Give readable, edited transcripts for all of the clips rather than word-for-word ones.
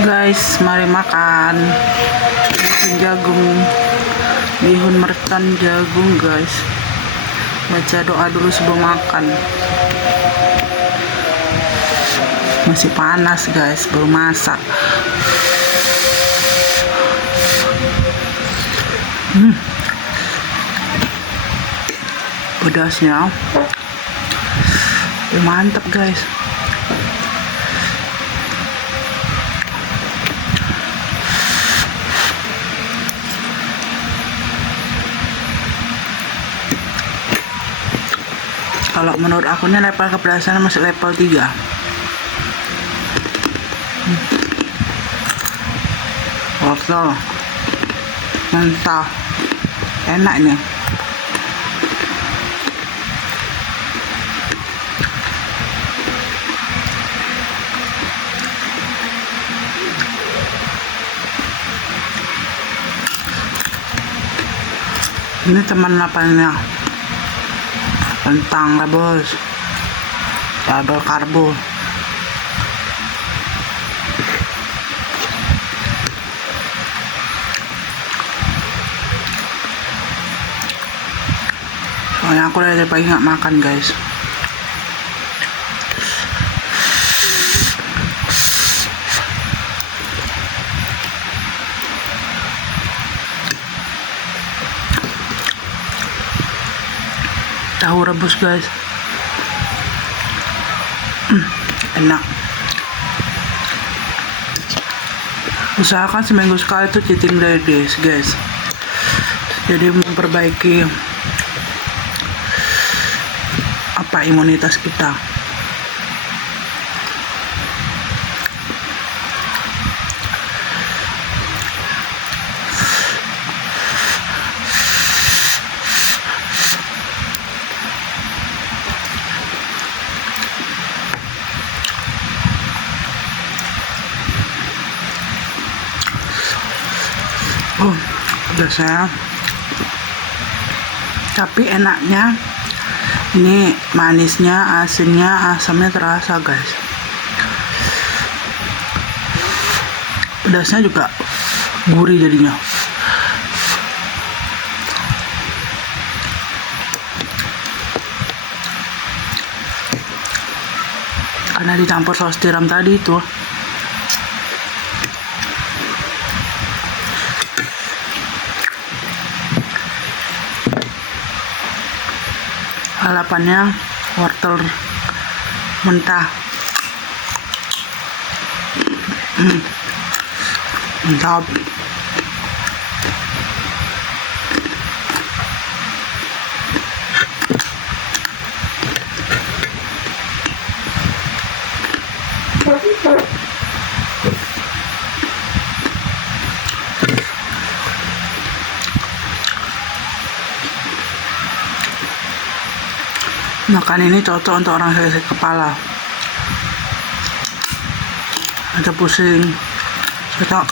Guys, mari makan bihun jagung, bihun mertan jagung guys. Baca doa dulu sebelum makan. Masih panas guys, baru masak. Pedasnya mantap guys. Kalau menurut aku ini level kepedasan masih level 3. Wortel mentah enaknya. Ini teman lapanya kentang rebus, double karbo. Soalnya aku dari pagi nggak makan guys. Tahu rebus guys, enak. Usahakan seminggu sekali itu cheating day days guys, jadi memperbaiki imunitas kita. Pedasnya, tapi enaknya ini manisnya, asinnya, asamnya terasa guys. Pedasnya juga gurih jadinya. Karena dicampur saus tiram tadi itu. Lalapannya wortel mentah. Mantap. Makan ini cocok untuk orang sakit kepala, ada pusing, cocok.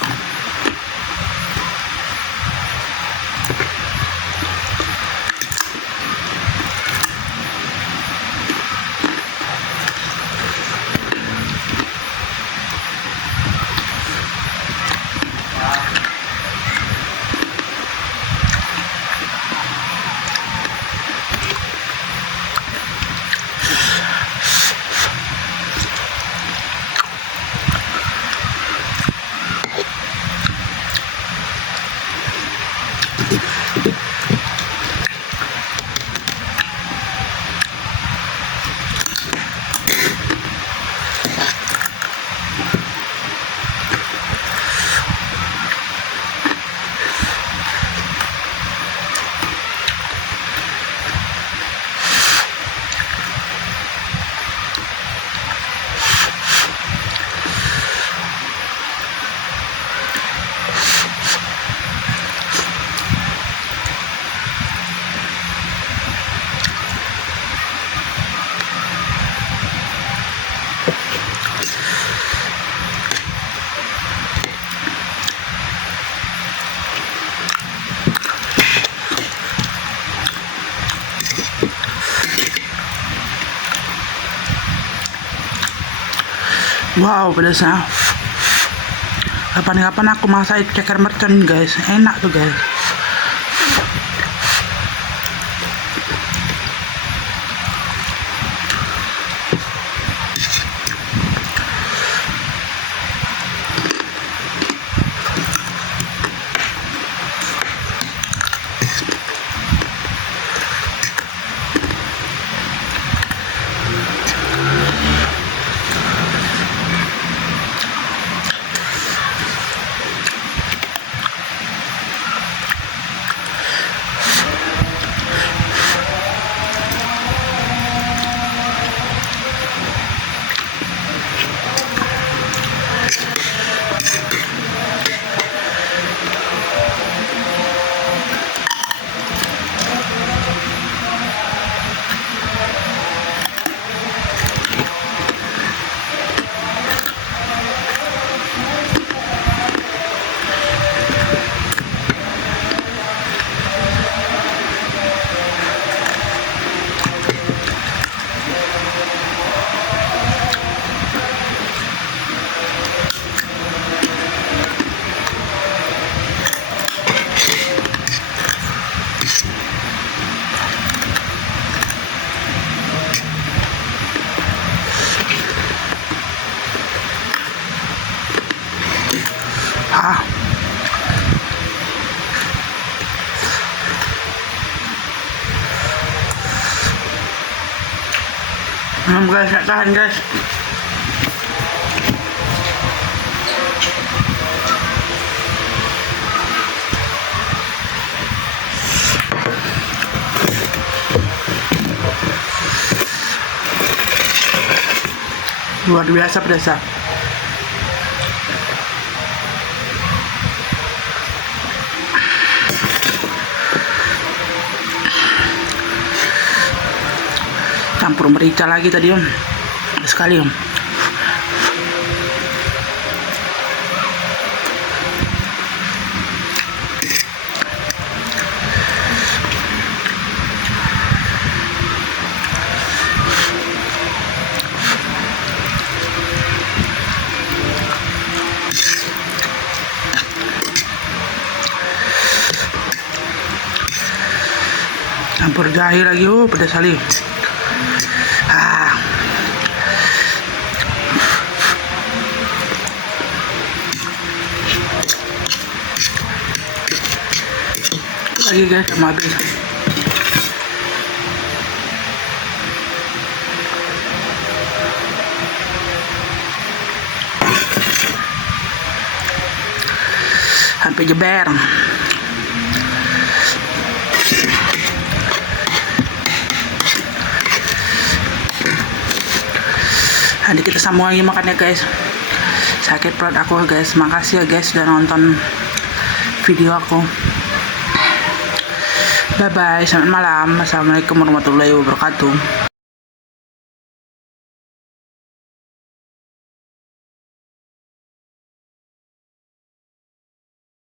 Wow, pedasnya. Kapan-kapan aku masak ceker mercon guys, enak tuh guys. Guys, gak tahan guys. Luar biasa pedasnya. Campur merica lagi tadi om, sekali om. Campur jahe lagi, pedas sekali. Lagi guys, sama habis. Sampai jeber. Nanti kita sambung lagi makannya guys. Sakit perut aku guys. Makasih ya guys sudah nonton video aku. Bye bye, selamat malam. Assalamualaikum warahmatullahi wabarakatuh.